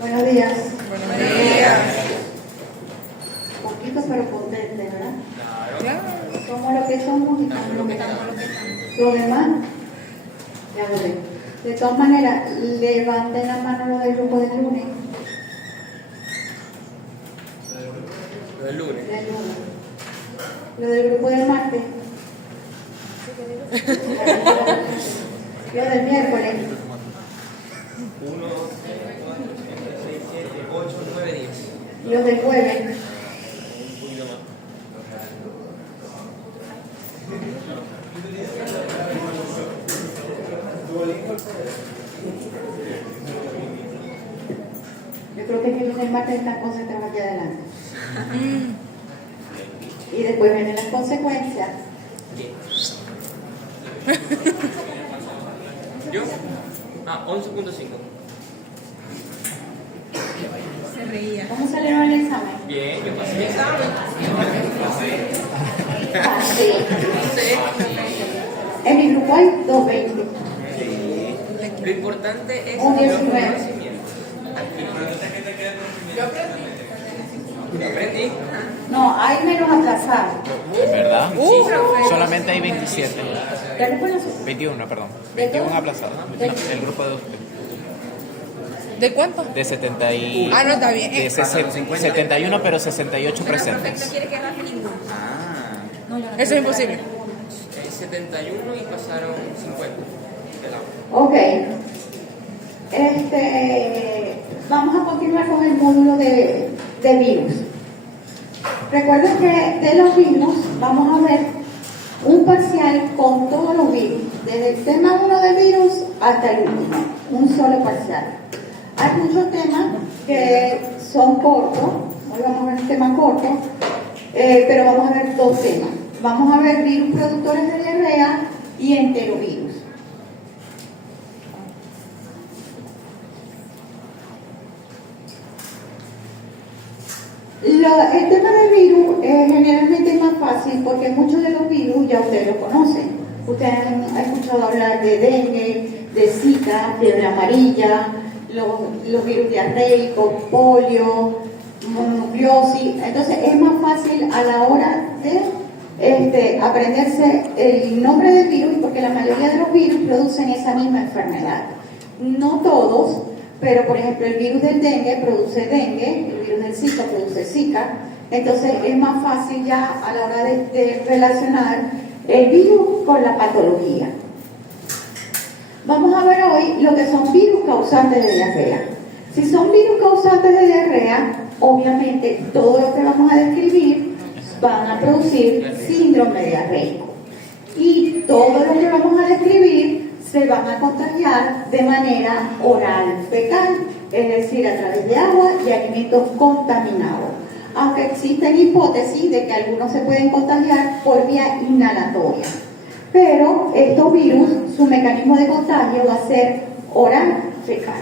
Buenos días. Buenos días. Poquito pero potente, ¿verdad? Claro. Somos lo que somos y estamos lo que estamos. Lo demás, ya lo ven. De todas maneras, levanten la mano lo del grupo del lunes. Del lunes. Del lunes. Lo del grupo del martes. Lo del miércoles. 1, 2, 3, 4, 5, 6, 7, 8, 9, 10. Y los del jueves. Un poquito más. Yo creo que el lunes y el martes están concentrados aquí adelante. Y después vienen las consecuencias. ¿Yo? 11.5. Se reía. ¿Cómo salieron el examen? Bien, yo pasé el examen. Fácil. Sí. En mi grupo hay 220. Lo importante es Un los 19. conocimientos. Yo aprendí. No, hay menos atrasados. ¿En verdad? Profe. Solamente hay 27. ¿Ya no conoces? 21, perdón. ¿De 21 todo? aplazados. ¿De- No, el grupo de usted. ¿De cuánto? De 70 y... Ah, no, está bien. De 71, pero 68 presentes. quiere que baje ninguno. Ah. Eso es imposible. 71 y pasaron 50. De la- Ok. Vamos a continuar con el módulo de virus. Recuerden que de los virus vamos a ver un parcial con todos los virus, desde el tema 1 de virus hasta el último, un solo parcial. Hay muchos temas que son cortos, hoy vamos a ver un tema corto, pero vamos a ver dos temas. Vamos a ver virus productores de diarrea y enterovirus. El tema del virus generalmente es más fácil porque muchos de los virus ya ustedes lo conocen. Ustedes han escuchado hablar de dengue, de zika, fiebre amarilla, los virus diarreicos, polio, mononucleosis. Entonces es más fácil a la hora de aprenderse el nombre del virus porque la mayoría de los virus producen esa misma enfermedad. No todos, pero por ejemplo el virus del dengue produce dengue, el virus del zika produce zika, entonces es más fácil ya a la hora de relacionar el virus con la patología. Vamos a ver hoy lo que son virus causantes de diarrea. Si son virus causantes de diarrea, obviamente todo lo que vamos a describir van a producir síndrome diarreico. Y todo lo que vamos a describir se van a contagiar de manera oral fecal, es decir, a través de agua y alimentos contaminados. Aunque existen hipótesis de que algunos se pueden contagiar por vía inhalatoria. Pero estos virus, su mecanismo de contagio va a ser oral fecal.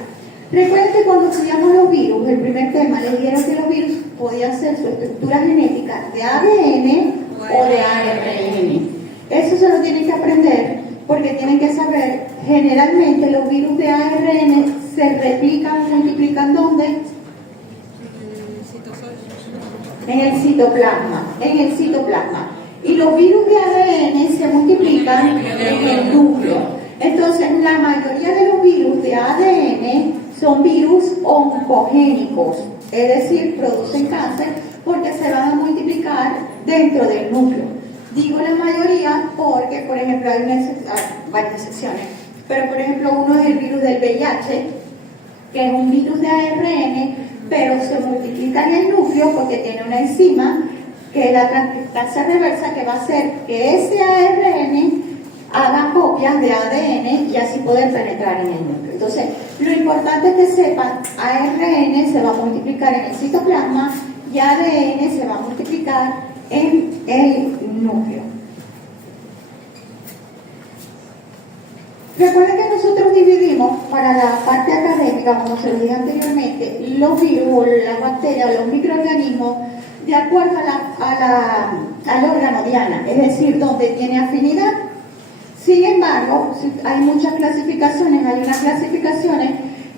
Recuerden que cuando estudiamos los virus, el primer tema, les dijeron que los virus podían ser su estructura genética de ADN o de ARN. Eso se lo tienen que aprender porque tienen que saber, generalmente los virus de ARN se replican, multiplican ¿dónde? En el citoplasma. Y los virus de ADN se multiplican en el núcleo. Entonces, la mayoría de los virus de ADN son virus oncogénicos, es decir, producen cáncer porque se van a multiplicar dentro del núcleo. Digo la mayoría porque, por ejemplo, hay varias excepciones, pero por ejemplo uno es el virus del VIH, que es un virus de ARN, pero se multiplica en el núcleo porque tiene una enzima que es la transcriptasa reversa que va a hacer que ese ARN haga copias de ADN y así poder penetrar en el núcleo. Entonces, lo importante es que sepan, ARN se va a multiplicar en el citoplasma y ADN se va a multiplicar en el núcleo. Recuerden que nosotros dividimos para la parte académica, como se lo dije anteriormente, los virus, las bacterias, los microorganismos, de acuerdo al órgano diana, es decir, donde tiene afinidad. Sin embargo, hay muchas clasificaciones, hay unas clasificaciones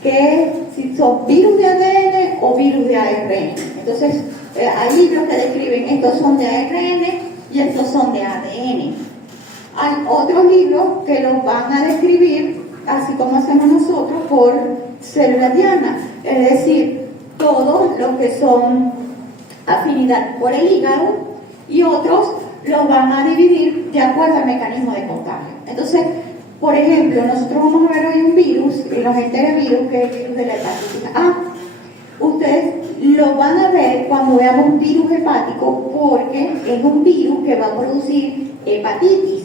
que es si son virus de ADN o virus de ARN. Entonces, hay libros que describen estos son de ARN y estos son de ADN. Hay otros libros que los van a describir, así como hacemos nosotros, por célula diana, es decir, todos los que son afinidad por el hígado y otros los van a dividir de acuerdo al mecanismo de contagio. Entonces, por ejemplo, nosotros vamos a ver hoy un virus, los enterovirus, que es el virus de la hepatitis A. Ustedes lo van a ver cuando veamos un virus hepático porque es un virus que va a producir hepatitis.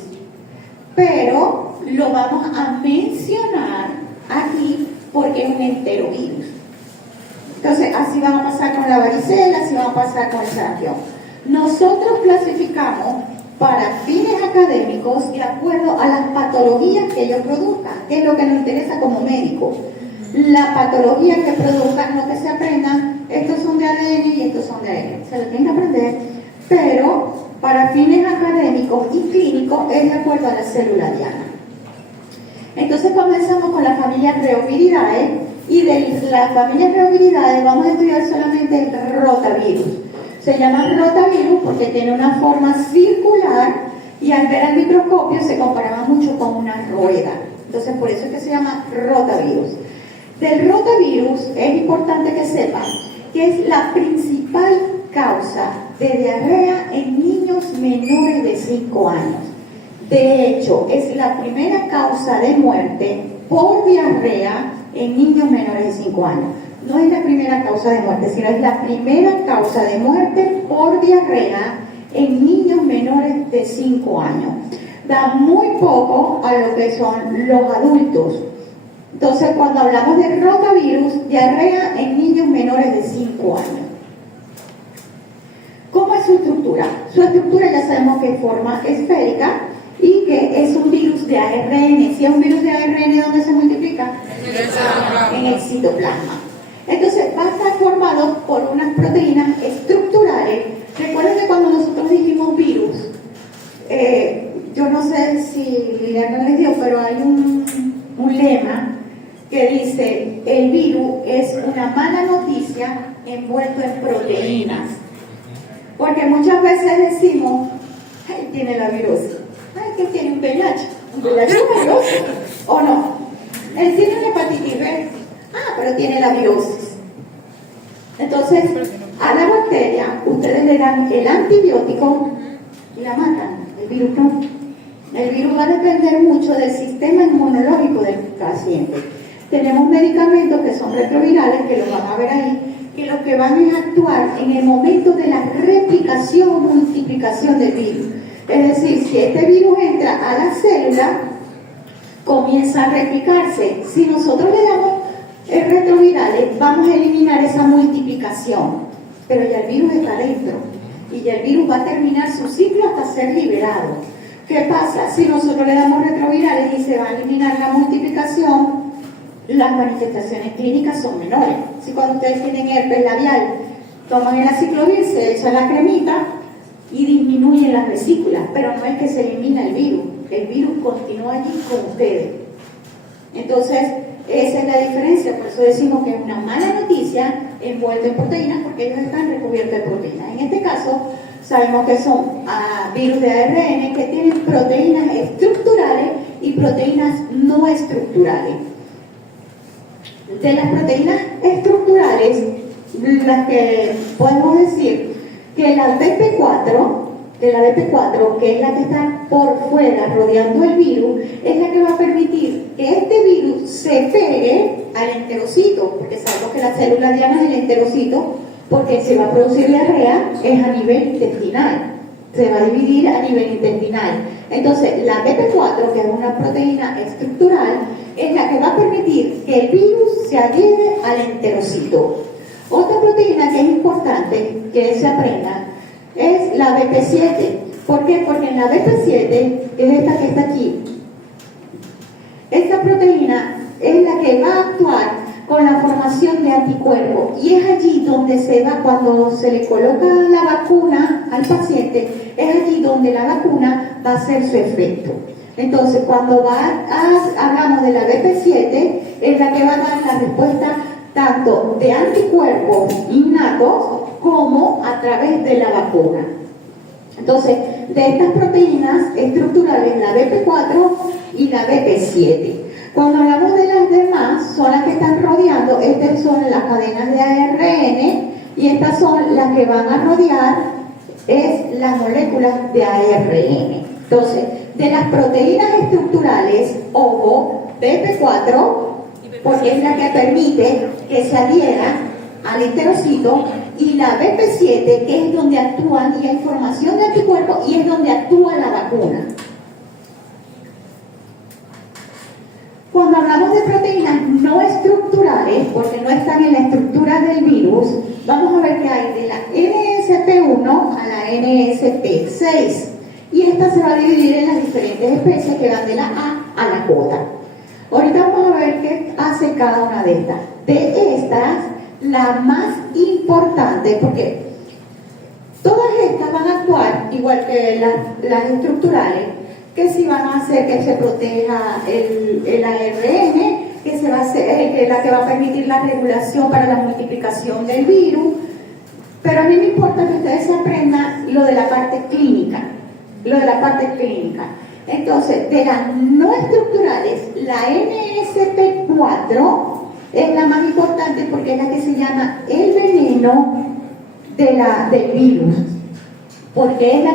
Pero lo vamos a mencionar aquí porque es un enterovirus. Entonces, así van a pasar con la varicela, así van a pasar con el sarampión. Nosotros clasificamos para fines académicos de acuerdo a las patologías que ellos produzcan, que es lo que nos interesa como médicos. La patología que produzcan, no que se aprendan, estos son de ADN y estos son de ARN. Se lo tienen que aprender, pero para fines académicos y clínicos es de acuerdo a la célula diana. Entonces comenzamos con la familia Reoviridae y de la familia Reoviridae vamos a estudiar solamente el rotavirus. Se llama rotavirus porque tiene una forma circular y al ver al microscopio se comparaba mucho con una rueda. Entonces por eso es que se llama rotavirus. Del rotavirus es importante que sepan que es la principal causa de diarrea en niños menores de 5 años. De hecho, es la primera causa de muerte por diarrea en niños menores de 5 años. No es la primera causa de muerte, sino es la primera causa de muerte por diarrea en niños menores de 5 años. Da muy poco a lo que son los adultos. Entonces, cuando hablamos de rotavirus, diarrea en niños menores de 5 años. ¿Cómo es su estructura? Su estructura ya sabemos que es forma esférica y que es un virus de ARN. Si es un virus de ARN, ¿dónde se multiplica? En el citoplasma. Entonces va a estar formado por unas proteínas estructurales. Recuerden que cuando nosotros dijimos virus, yo no sé si Liliana les dio, pero hay un lema que dice: el virus es una mala noticia envuelto en proteínas. Porque muchas veces decimos, ay, tiene la virosis, ay, que tiene un VIH es una virosis, o no, él tiene una hepatitis B, pero tiene la virosis. Entonces, a la bacteria, ustedes le dan el antibiótico y la matan, el virus no. El virus va a depender mucho del sistema inmunológico del paciente. Tenemos medicamentos que son retrovirales, que los van a ver ahí, que lo que van es actuar en el momento de la replicación o multiplicación del virus. Es decir, si este virus entra a la célula, comienza a replicarse. Si nosotros le damos retrovirales, vamos a eliminar esa multiplicación, pero ya el virus está dentro y ya el virus va a terminar su ciclo hasta ser liberado. ¿Qué pasa? Si nosotros le damos retrovirales y se va a eliminar la multiplicación, las manifestaciones clínicas son menores. Si cuando ustedes tienen herpes labial, toman el aciclovir, se echan la cremita y disminuyen las vesículas, pero no es que se elimina el virus continúa allí con ustedes. Entonces, esa es la diferencia, por eso decimos que es una mala noticia envuelta en proteínas, porque ellos están recubiertos de proteínas. En este caso, sabemos que son virus de ARN que tienen proteínas estructurales y proteínas no estructurales. De las proteínas estructurales, las que podemos decir que la BP4, que es la que está por fuera rodeando el virus, es la que va a permitir que este virus se pegue al enterocito, porque sabemos que la célula diana es el enterocito, porque se va a producir diarrea, es a nivel intestinal, se va a dividir a nivel intestinal. Entonces, la BP4, que es una proteína estructural, es la que va a permitir que el virus se adhiere al enterocito. Otra proteína que es importante que se aprenda es la BP7. ¿Por qué? Porque en la BP7, que es esta que está aquí, Esta proteína es la que va a actuar con la formación de anticuerpos y es allí donde se va, cuando se le coloca la vacuna al paciente, es allí donde la vacuna va a hacer su efecto. Entonces, cuando hablamos de la BP7, es la que va a dar la respuesta tanto de anticuerpos innatos como a través de la vacuna. Entonces, de estas proteínas estructurales, la BP4 y la BP7. Cuando hablamos de las demás, son las que están rodeando, estas son las cadenas de ARN y estas son las que van a rodear las moléculas de ARN. Entonces, de las proteínas estructurales, ojo, BP4, porque es la que permite que se adhiera al enterocito, y la BP7, que es donde actúan y hay formación de anticuerpos y es donde actúa la vacuna. Cuando hablamos de proteínas no estructurales, porque no están en la estructura del virus, vamos a ver que hay de la NSP1 a la NSP6. Y esta se va a dividir en las diferentes especies que van de la A la J. Ahorita vamos a ver qué hace cada una de estas. De estas, la más importante, porque todas estas van a actuar igual que las estructurales, que si van a hacer que se proteja el ARN, que se va a hacer, que es la que va a permitir la regulación para la multiplicación del virus. Pero a mí me importa que ustedes se aprendan lo de la parte clínica. Entonces, de las no estructurales, la NSP4 es la más importante porque es la que se llama el veneno del virus, porque es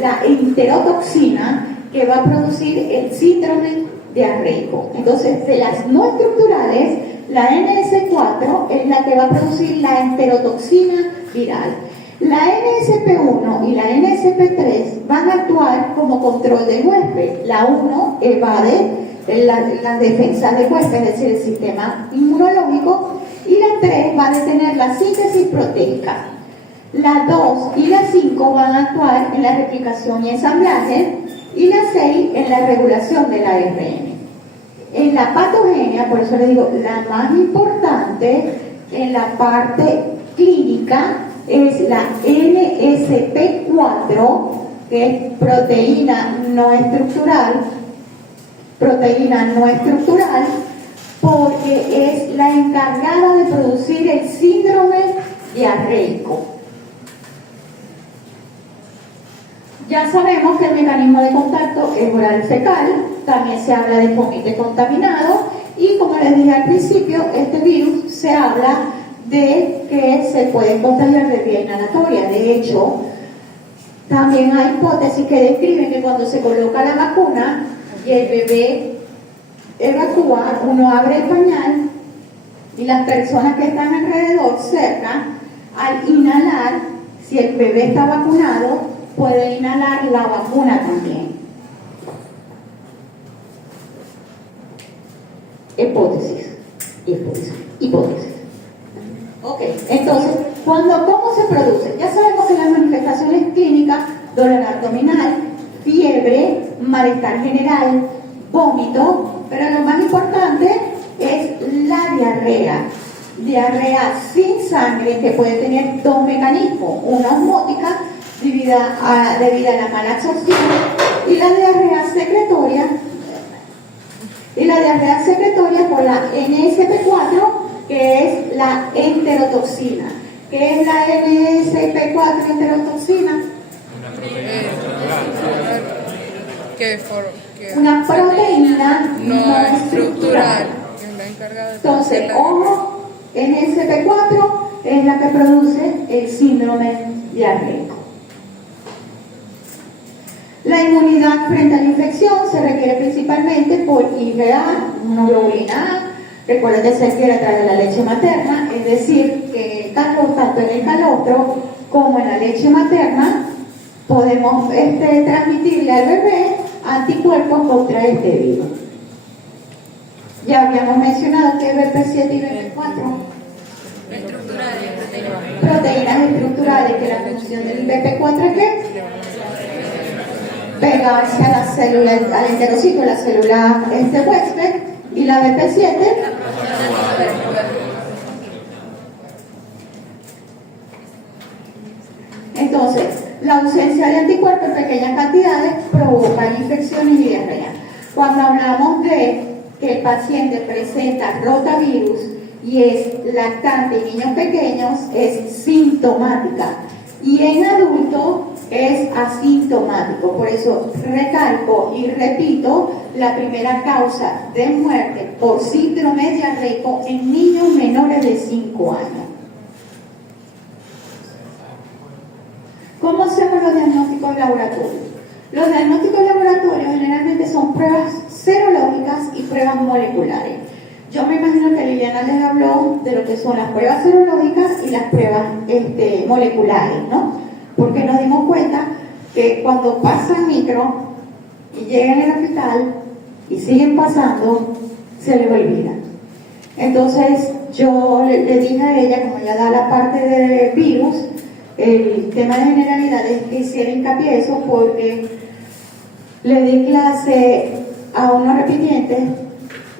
la enterotoxina que va a producir el síndrome diarreico. Entonces, de las no estructurales, la NS4 es la que va a producir la enterotoxina viral. La NSP1 y la NSP3 van a actuar como control del huésped. La 1 evade la defensa del huésped, es decir, el sistema inmunológico, y la 3 va a detener la síntesis proteica. La 2 y la 5 van a actuar en la replicación y ensamblaje, y la 6 en la regulación del ARN. En la patogenia, por eso les digo, la más importante en la parte clínica es la NSP4, que es proteína no estructural, porque es la encargada de producir el síndrome diarreico. Ya sabemos que el mecanismo de contacto es oral fecal, también se habla de fomite contaminado, y como les dije al principio, este virus se habla de que se puede contagiar de vía inhalatoria. De hecho, también hay hipótesis que describen que cuando se coloca la vacuna y el bebé evacúa, uno abre el pañal y las personas que están alrededor, cerca, al inhalar, si el bebé está vacunado, puede inhalar la vacuna también. Hipótesis. Ok, entonces, ¿cómo se produce? Ya sabemos que las manifestaciones clínicas, dolor abdominal, fiebre, malestar general, vómito, pero lo más importante es la diarrea. Diarrea sin sangre, que puede tener dos mecanismos, una osmótica debido a la mala absorción, y la diarrea secretoria por la NSP4, que es la enterotoxina. ¿Qué es la NSP4 enterotoxina? Una proteína no estructural. Entonces, ojo, NSP4 es la que produce el síndrome diarreico. La inmunidad frente a la infección se requiere principalmente por IgA, inmunoglobulina A. Recuerden que se adquiere a través de la leche materna, es decir, que tanto en el calostro como en la leche materna podemos transmitirle al bebé anticuerpos contra este virus. Ya habíamos mencionado que BP7 y BP4 proteínas estructurales, que la función del BP4 es que pegarse a la célula, al enterocito, la célula huésped, ¿Y la BP7? Entonces, la ausencia de anticuerpos en pequeñas cantidades provoca infecciones y diarrea. Cuando hablamos de que el paciente presenta rotavirus y es lactante en niños pequeños, es sintomática. Y en adultos es asintomático. Por eso recalco y repito, la primera causa de muerte por síndrome diarreico en niños menores de 5 años. ¿Cómo hacemos los diagnósticos laboratorios? Los diagnósticos laboratorios generalmente son pruebas serológicas y pruebas moleculares. Yo me imagino que Liliana les habló de lo que son las pruebas serológicas y las pruebas moleculares, ¿no? Porque nos dimos cuenta que cuando pasan micro y llegan al hospital y siguen pasando, se les olvida. Entonces yo le dije a ella, como ella da la parte de virus, el tema de generalidades, que hiciera hincapié en eso porque le di clase a unos repitientes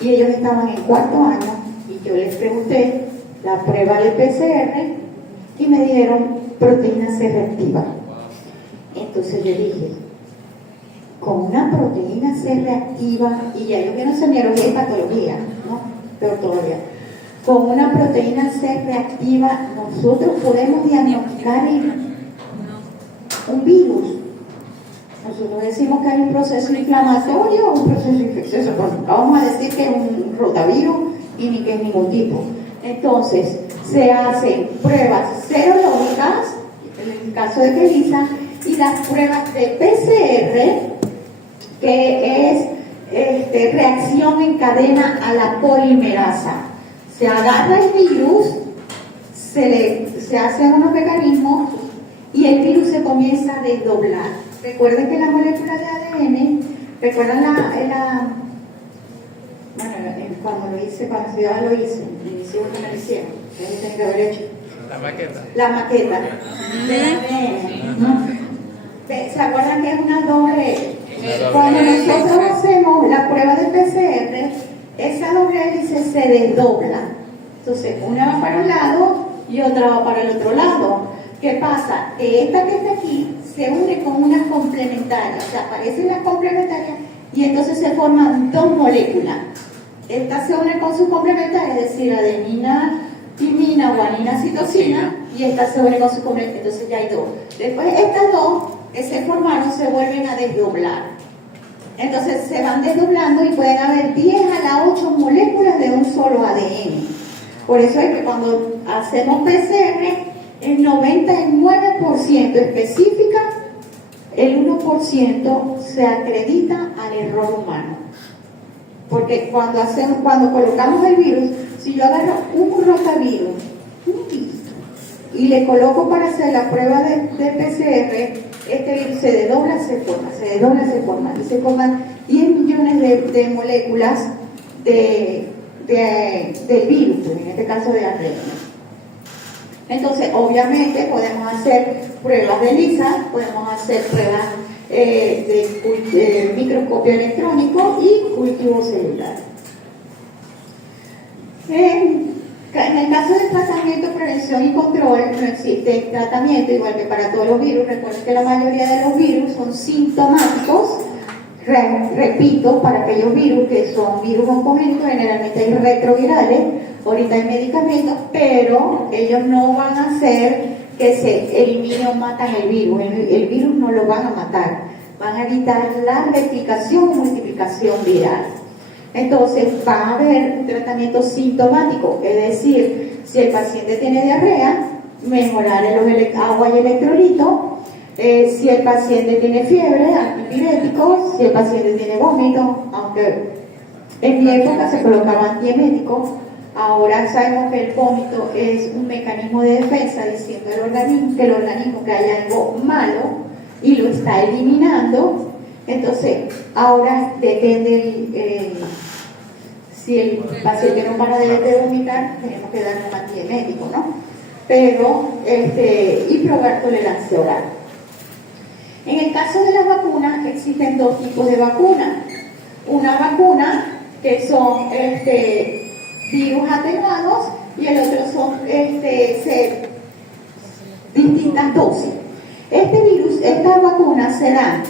y ellos estaban en 4º año y yo les pregunté la prueba de PCR y me dieron proteína C reactiva. Entonces yo dije, con una proteína C reactiva, y ya yo no semiología y patología, ¿no? Pero todavía, con una proteína C reactiva nosotros podemos diagnosticar un virus. Nosotros decimos que hay un proceso inflamatorio o un proceso infeccioso, pero no vamos a decir que es un rotavirus y ni que es ningún tipo. Entonces, se hacen pruebas serológicas, en el caso de Kelisa, y las pruebas de PCR, que es reacción en cadena a la polimerasa. Se agarra el virus, se hacen unos mecanismos y el virus se comienza a desdoblar. Recuerden que la molécula de ADN, recuerdan cuando lo hice, cuando yo lo hice, me hicieron que me lo hicieron, que tenía que haber hecho. La maqueta del ADN, ¿no? ¿Se acuerdan que es una doble hélice? Cuando nosotros hacemos la prueba de PCR, esa doble hélice se desdobla. Entonces, una va para un lado y otra va para el otro lado. ¿Qué pasa? Que esta que está aquí se une con unas complementarias, o sea, aparecen las complementarias y entonces se forman dos moléculas. Esta se une con sus complementarias, es decir, adenina, timina, guanina, citosina, y esta se une con sus complementarias, entonces ya hay dos. Después estas dos que se formaron se vuelven a desdoblar. Entonces se van desdoblando y pueden haber 10 a la 8 moléculas de un solo ADN. Por eso es que cuando hacemos PCR, el 99% específica, el 1% se acredita al error humano. Porque cuando colocamos el virus, si yo agarro un rotavirus, y le coloco para hacer la prueba de PCR, este virus se desdobla, se forma, se desdobla, se forma, y se forman 10 millones de moléculas del virus, en este caso de ARN. Entonces, obviamente, podemos hacer pruebas de ELISA, podemos hacer pruebas de microscopio electrónico y cultivo celular. En el caso de tratamiento, prevención y control, no existe tratamiento, igual que para todos los virus. Recuerden que la mayoría de los virus son sintomáticos. Repito, para aquellos virus que son virus oncogénicos, generalmente hay retrovirales, ahorita hay medicamentos, pero ellos no van a hacer que se elimine o matan el virus. El virus no lo van a matar, van a evitar la replicación o multiplicación viral. Entonces va a haber un tratamiento sintomático, es decir, si el paciente tiene diarrea, mejorar el agua y electrolitos. Si el paciente tiene fiebre, antipiréticos. Si el paciente tiene vómito, aunque en mi época se colocaba antiemético, ahora sabemos que el vómito es un mecanismo de defensa diciendo que el organismo que hay algo malo y lo está eliminando. Entonces, ahora depende si el paciente no para de vomitar, tenemos que darle un antiemético, ¿no? Pero, y probar tolerancia oral. En el caso de las vacunas, existen dos tipos de vacunas. Una vacuna que son virus atenuados y el otro son distintas dosis. Este virus, estas vacunas se dan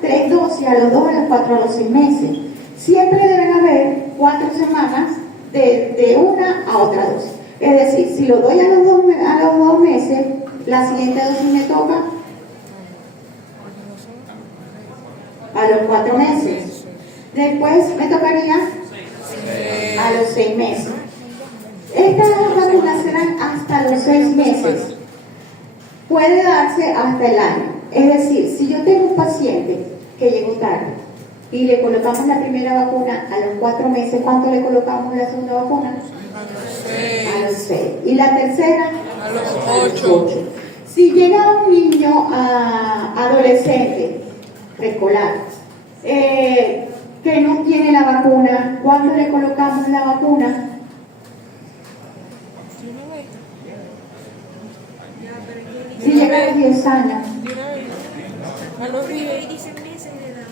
3 dosis a los 2, a los 4, a los 6 meses. Siempre deben haber 4 semanas de una a otra dosis. Es decir, si lo doy a los 2 meses, la siguiente dosis me toca a los 4 meses. Después me tocaría a los 6 meses. Estas vacunas serán hasta los 6 meses. Puede darse hasta el año. Es decir, si yo tengo un paciente que llegó tarde y le colocamos la primera vacuna a los 4 meses, ¿cuánto le colocamos la segunda vacuna? A los 6. ¿Y la tercera? A los 8. Si llega un niño adolescente, preescolar, que no tiene la vacuna, ¿cuándo le colocamos la vacuna? Si llega a los 10 años. A los 10. Dicen meses de edad.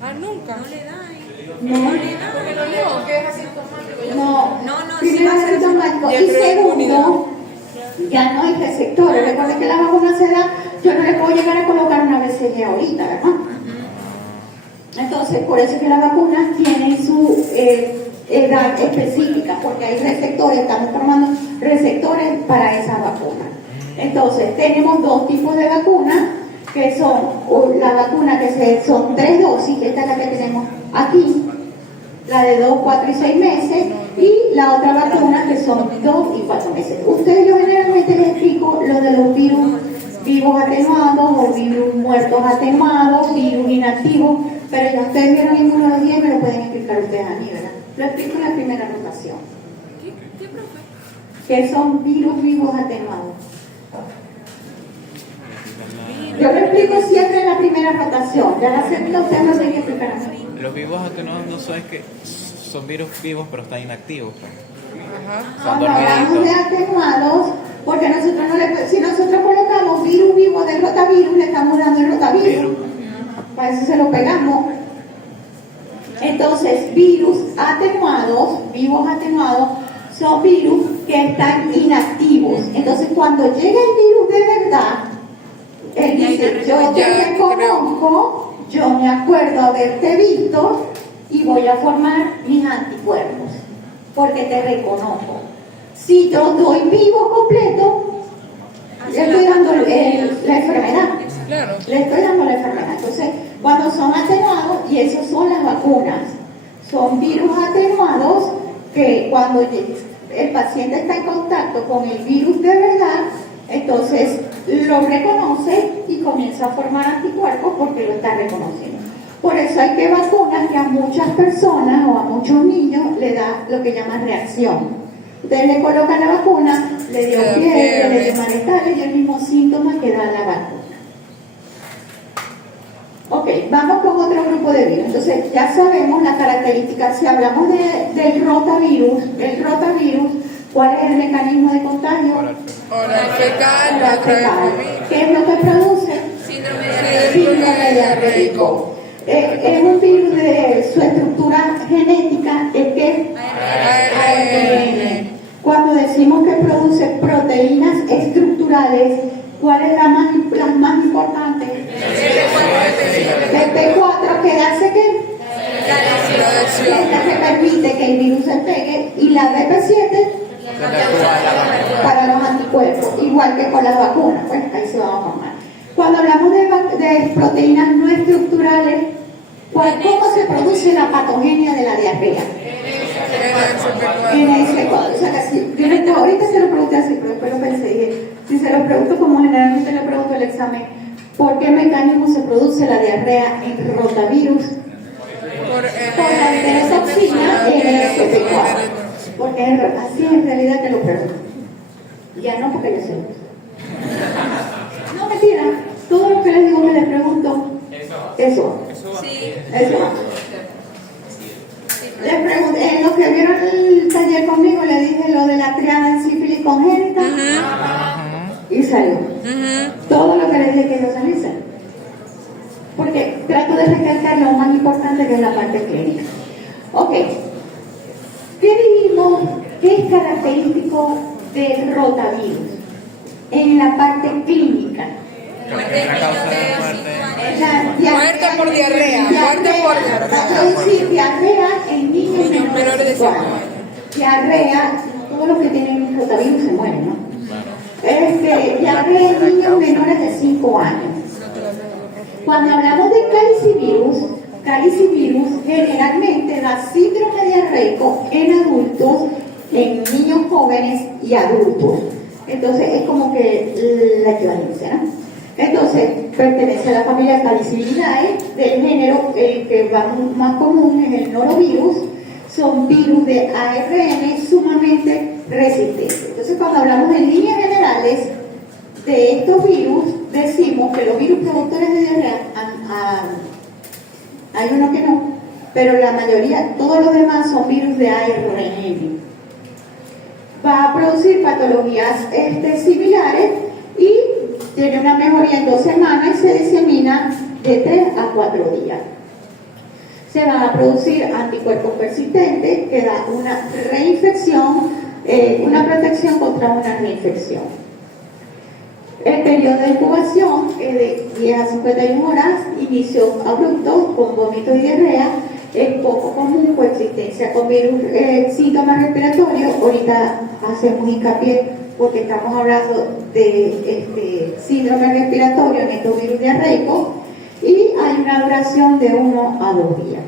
Ah, nunca. No le da, No, Porque lo leo, que es asintomático. no, sí primero va a ser asintomático. ya Y creo segundo, ya no hay receptores. Recuerden que la vacuna se da, yo no le puedo llegar a colocar una BCG ahorita, ¿verdad? Entonces, por eso es que las vacunas tienen su edad específica, porque hay receptores, estamos formando receptores para esas vacunas. Entonces, tenemos 2 tipos de vacunas, que son la vacuna que son 3 dosis, esta es la que tenemos aquí, la de 2, 4 y 6 meses, y la otra vacuna que son 2 y 4 meses. Ustedes, yo generalmente les explico lo de los virus vivos atenuados o virus muertos atenuados, virus inactivos, pero ya ustedes vieron ninguno de los 10, me lo pueden explicar ustedes a mí, ¿verdad? Lo explico en la primera rotación. ¿Qué profe? Que son virus vivos atenuados. Yo lo explico siempre en la primera rotación, ya la segunda ustedes lo tienen que explicar a mí. Los vivos atenuados no son que son virus vivos pero están inactivos. Ajá. Cuando hablamos de atenuados, porque nosotros si nosotros colocamos virus vivo del rotavirus, le estamos dando el rotavirus. Para eso se lo pegamos. Entonces, virus atenuados, vivos atenuados, son virus que están inactivos. Entonces, cuando llega el virus de verdad, él dice, yo te reconozco, yo me acuerdo haberte visto y voy a formar mis anticuerpos, porque te reconozco. Si yo doy vivo completo, le estoy dando la enfermedad. Claro. Le estoy dando la enfermedad. Entonces, cuando son atenuados, y esos son las vacunas, son virus atenuados que cuando el paciente está en contacto con el virus de verdad, entonces lo reconoce y comienza a formar anticuerpos porque lo está reconociendo. Por eso hay que vacunas que a muchas personas o a muchos niños le da lo que llaman reacción. Ustedes le colocan la vacuna, le dio fiebre, le dio malestar, y el mismo síntoma que da la vacuna. Ok, vamos con otro grupo de virus. Entonces, ya sabemos las características. Si hablamos del rotavirus, ¿cuál es el mecanismo de contagio? Oral fecal, Oral otra vez fecal. COVID. ¿Qué es lo que produce? Síndrome diarreico. Es un virus de su estructura genética, es que ARN. Cuando decimos que produce proteínas estructurales, ¿cuál es las más importantes? BP4, que hace que es la que permite que el virus se pegue, y la BP7 para los anticuerpos, igual que con las vacunas, pues ahí se va a formar. Cuando hablamos de proteínas no estructurales, ¿cómo se produce la patogenia de la diarrea? NS4. O sea, que ahorita se lo pregunté así, pero después lo pensé y dije, si se lo pregunto como generalmente le pregunto el examen, ¿por qué mecanismo se produce la diarrea en rotavirus? Por la enterotoxina NS4. Porque así en realidad te lo pregunto. Ya no, porque yo sé. No, mentira. Todo lo que les digo que les pregunto, eso. Sí. Eso. Les pregunté, en los que vieron el taller conmigo, le dije lo de la triada en sífilis congénita y salió. Todo lo que les dije que yo saliese. Porque trato de recalcar lo más importante, que es la parte clínica. Ok. ¿Qué dijimos? ¿Qué es característico del rotavirus? En la parte clínica. La causa de muerte. Muerte por diarrea, muerte por diarrea. Va a producir diarrea en niños menores de 5 años. Diarrea, todos los que tienen rotavirus se mueren, ¿no? Diarrea en niños menores de 5 años. Cuando hablamos de calicivirus generalmente da síndrome diarreico en adultos, en niños jóvenes y adultos. Entonces es como que la equivalencia, ¿no? Entonces pertenece a la familia Caliciviridae, del género el que va más común es el norovirus. Son virus de ARN sumamente resistentes. Entonces cuando hablamos en líneas generales de estos virus, decimos que los virus productores de diarrea, hay uno que no, pero la mayoría, todos los demás son virus de ARN. Va a producir patologías similares y tiene una mejoría en 2 semanas y se disemina de 3 a 4 días. Se van a producir anticuerpos persistentes que da una reinfección, una protección contra una reinfección. El periodo de incubación es de 10 a 51 horas, inicio abrupto con vómito y diarrea, es poco común coexistencia con virus, síntomas respiratorios. Ahorita hacemos hincapié porque estamos hablando de síndrome respiratorio en estos virus diarreicos, y hay una duración de 1 a 2 días.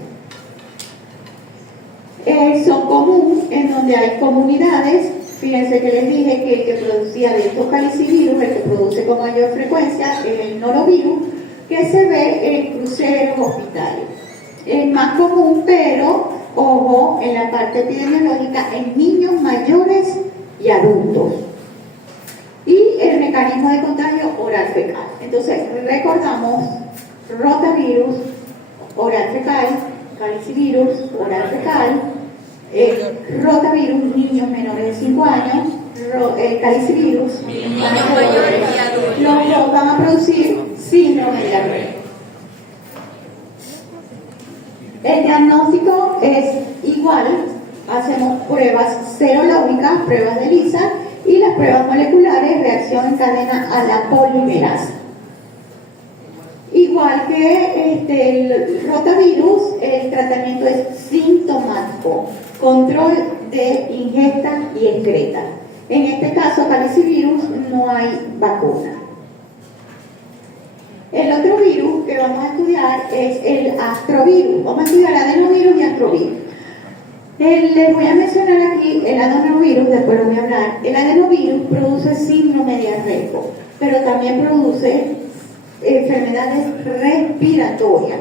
Son comunes en donde hay comunidades. Fíjense que les dije que el que producía de estos calicivirus, el que produce con mayor frecuencia, es el norovirus, que se ve en cruceros hospitalarios. Es más común, pero, ojo, en la parte epidemiológica, en niños mayores y adultos. Y el mecanismo de contagio oral fecal. Entonces, recordamos rotavirus, oral fecal, calicivirus, oral fecal, rotavirus, niños menores de 5 años, calicivirus, Niños mayores y adultos. los dos van a producir síndrome de diarrea. El diagnóstico es igual, hacemos pruebas serológicas, pruebas de ELISA, y las pruebas moleculares, reacción en cadena a la polimerasa. Igual que el rotavirus, el tratamiento es sintomático, control de ingesta y excreta. En este caso, calicivirus, no hay vacuna. El otro virus que vamos a estudiar es el astrovirus. Vamos a estudiar adenovirus y astrovirus. Les voy a mencionar aquí el adenovirus, después lo voy a hablar. El adenovirus produce síndrome diarreico, pero también produce enfermedades respiratorias.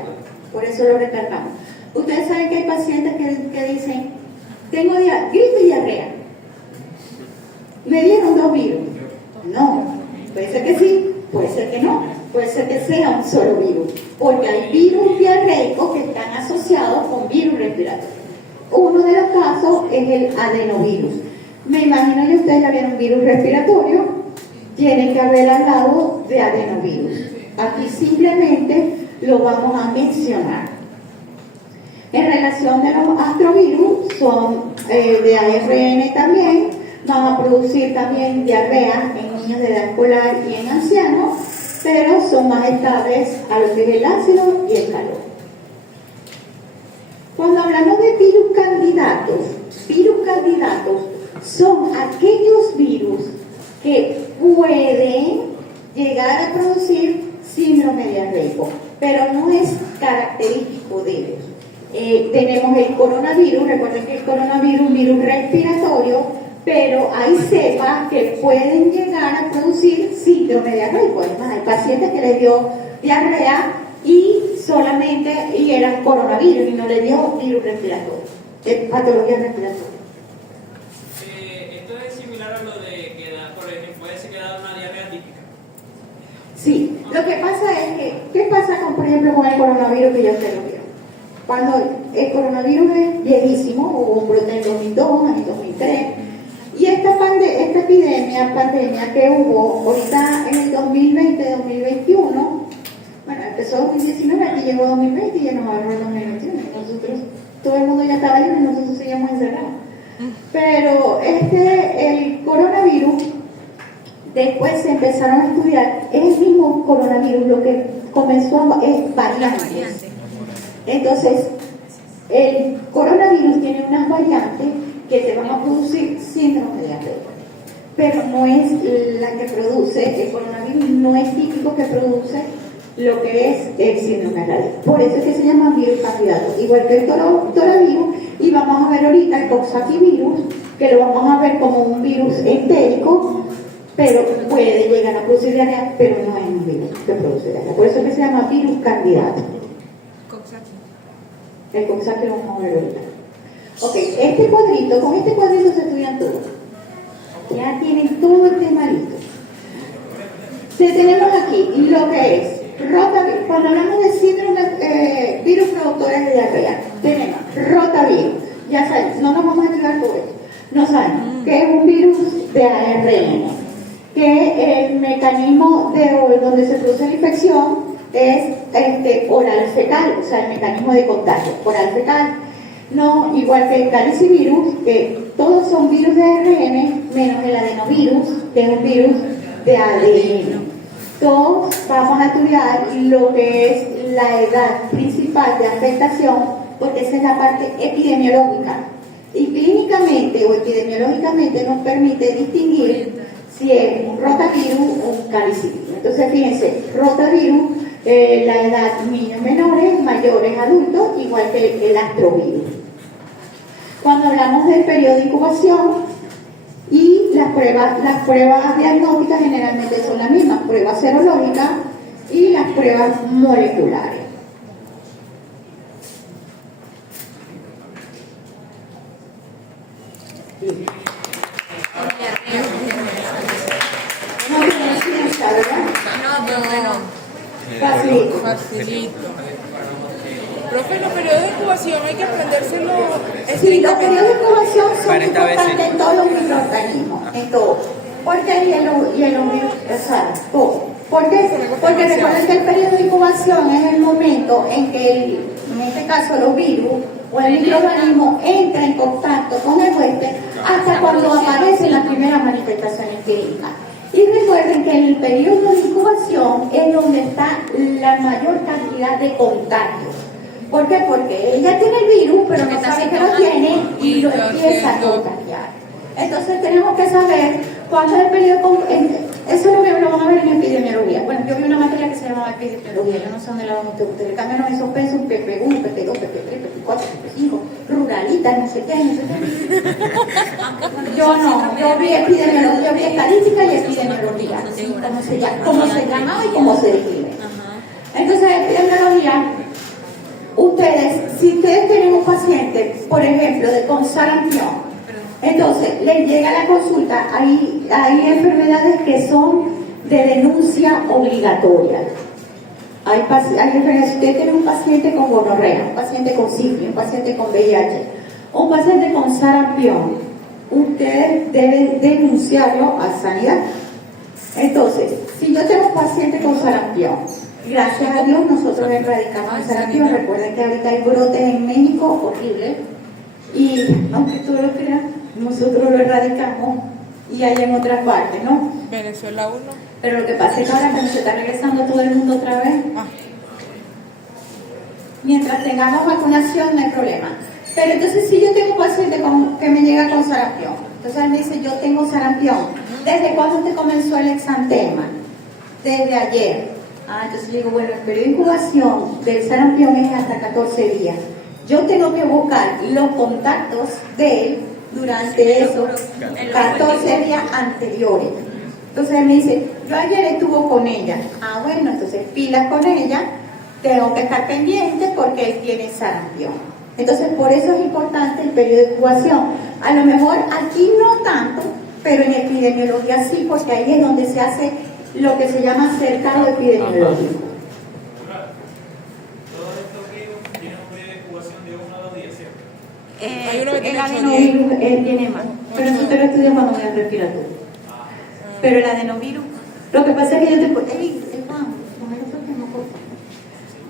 Por eso lo recalcamos. Ustedes saben que hay pacientes que dicen, tengo gripe y diarrea. ¿Me dieron 2 virus? No. Puede ser que sí, puede ser que no. Puede ser que sea un solo virus. Porque hay virus diarreicos que están asociados con virus respiratorios. Uno de los casos es el adenovirus. Me imagino que ustedes ya vieron un virus respiratorio, tienen que haber al lado de adenovirus. Aquí simplemente lo vamos a mencionar. En relación de los astrovirus, son de ARN también, van a producir también diarrea en niños de edad escolar y en ancianos, pero son más estables a lo que es el ácido y el calor. Cuando hablamos de virus candidatos son aquellos virus que pueden llegar a producir síndrome diarreico, pero no es característico de ellos. Tenemos el coronavirus, recuerden que el coronavirus es un virus respiratorio, pero hay cepas que pueden llegar a producir síndrome diarreico. Además, hay pacientes que les dio diarrea y era coronavirus y no le dio virus respiratorio, patología respiratoria. Esto es similar a lo de que da, por ejemplo, puede ser que da una diarrea típica. Sí, lo que pasa es que, ¿qué pasa con, por ejemplo, con el coronavirus que ya se lo vieron? Cuando el coronavirus es viejísimo, hubo un brote en el 2002, en el 2003, y esta pandemia que hubo ahorita en el 2020-2021, bueno, empezó 2019, aquí llegó 2020 y ya nos agarró el 2021. Nosotros todo el mundo ya estaba libre y nosotros seguíamos encerrados. Pero el coronavirus, después se empezaron a estudiar, es el mismo coronavirus, lo que comenzó es variantes. Entonces, el coronavirus tiene unas variantes que te van a producir síndrome de diarrea, pero no es la que produce, el coronavirus no es típico que produce lo que es el síndrome de diarrea. Por eso es que se llama virus candidato, igual que el coronavirus, y vamos a ver ahorita el coxsackie-virus, que lo vamos a ver como un virus entérico, pero puede llegar a producir diarrea, pero no es un virus que produce diarrea. Por eso es que se llama virus candidato. El coxsackie lo vamos a ver ahorita. Ok, con este cuadrito se estudian todo. Ya tienen todo el tema listo. Tenemos aquí lo que es rotavirus. Cuando hablamos de síndrome, virus productores de diarrea, tenemos rotavirus. Ya saben, no nos vamos a estudiar todo esto. No saben que es un virus de ARN, que el mecanismo donde se produce la infección es oral fecal, o sea, el mecanismo de contagio oral fecal. No, igual que el calicivirus, que todos son virus de ARN, menos el adenovirus, que es un virus de ADN. Todos vamos a estudiar lo que es la edad principal de afectación, porque esa es la parte epidemiológica. Y clínicamente o epidemiológicamente nos permite distinguir si es un rotavirus o un calicivirus. Entonces, fíjense, rotavirus, la edad niños menores, mayores adultos, igual que el astrovirus. Cuando hablamos del periodo de incubación y las pruebas diagnósticas generalmente son las mismas, pruebas serológicas y las pruebas moleculares. No tiene ciencia, ¿verdad? Facilito. Facilito. Profe, los periodos de incubación hay que aprendérselo Sí, los estrictamente. periodos de incubación son 40 veces. importantes en todos los microorganismos, en todo. Porque el virus, o sea, todo. ¿Por qué? Porque recuerden que el periodo de incubación es el momento en que, en este caso, los virus o el microorganismo entra en contacto con el huésped hasta cuando aparecen las primeras manifestaciones clínicas. Y recuerden que en el periodo de incubación es donde está la mayor cantidad de contagios. ¿Por qué? Porque ella tiene el virus, pero no sabe que lo tiene y lo empieza a contagiar. Entonces tenemos que saber cuándo es el periodo. Eso lo van a ver en epidemiología. Bueno, yo vi una materia que se llamaba epidemiología, yo no sé dónde la van a ustedes. Le cambiaron esos pesos, PP1, PP2, PP3, PP4, PP5, ruralitas, no sé qué, no sé qué. Yo no, yo vi epidemiología, yo vi estadística y epidemiología, ¿sí? Cómo se llamaba y cómo se describe. Entonces, epidemiología, si ustedes tienen un paciente, por ejemplo, con sarampión, entonces les llega a la consulta, hay enfermedades que son de denuncia obligatoria. Hay enfermedades, si ustedes tienen un paciente con gonorrea, un paciente con sífilis, un paciente con VIH, un paciente con sarampión, ustedes deben denunciarlo a sanidad. Entonces, si yo tengo un paciente con sarampión, gracias a Dios nosotros erradicamos el sarampión. Recuerden que ahorita hay brotes en México horribles y aunque tú lo creas, nosotros lo erradicamos y hay en otras partes, ¿no? Venezuela 1. Pero lo que pasa es que ahora cuando se está regresando todo el mundo otra vez, mientras tengamos vacunación no hay problema. Pero entonces si yo tengo un paciente que me llega con sarampión, entonces él me dice, yo tengo sarampión, ¿desde cuándo te comenzó el exantema? Desde ayer. Entonces le digo, bueno, el periodo de incubación del sarampión es hasta 14 días. Yo tengo que buscar los contactos de él durante esos 14 días anteriores. Entonces él me dice, yo ayer estuve con ella. Bueno, entonces pilas con ella, tengo que estar pendiente porque él tiene sarampión. Entonces por eso es importante el periodo de incubación. A lo mejor aquí no tanto, pero en epidemiología sí, porque ahí es donde se hace lo que se llama cercado epidemiológico. Todos estos virus tienen un periodo de incubación de 1 a 2 días, ¿cierto? Hay uno que El tiene adenovirus tiene más, pero eso te lo estudias cuando veas respiratorio. Pero el adenovirus, lo que pasa es que yo te puedo,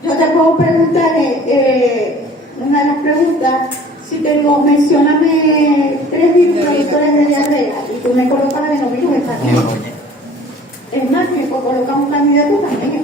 yo te puedo preguntar una de las preguntas, si te digo, mencióname 3 virus productores de diarrea y tú me colocas adenovirus, está bien. Es más, me colocas un candidato también.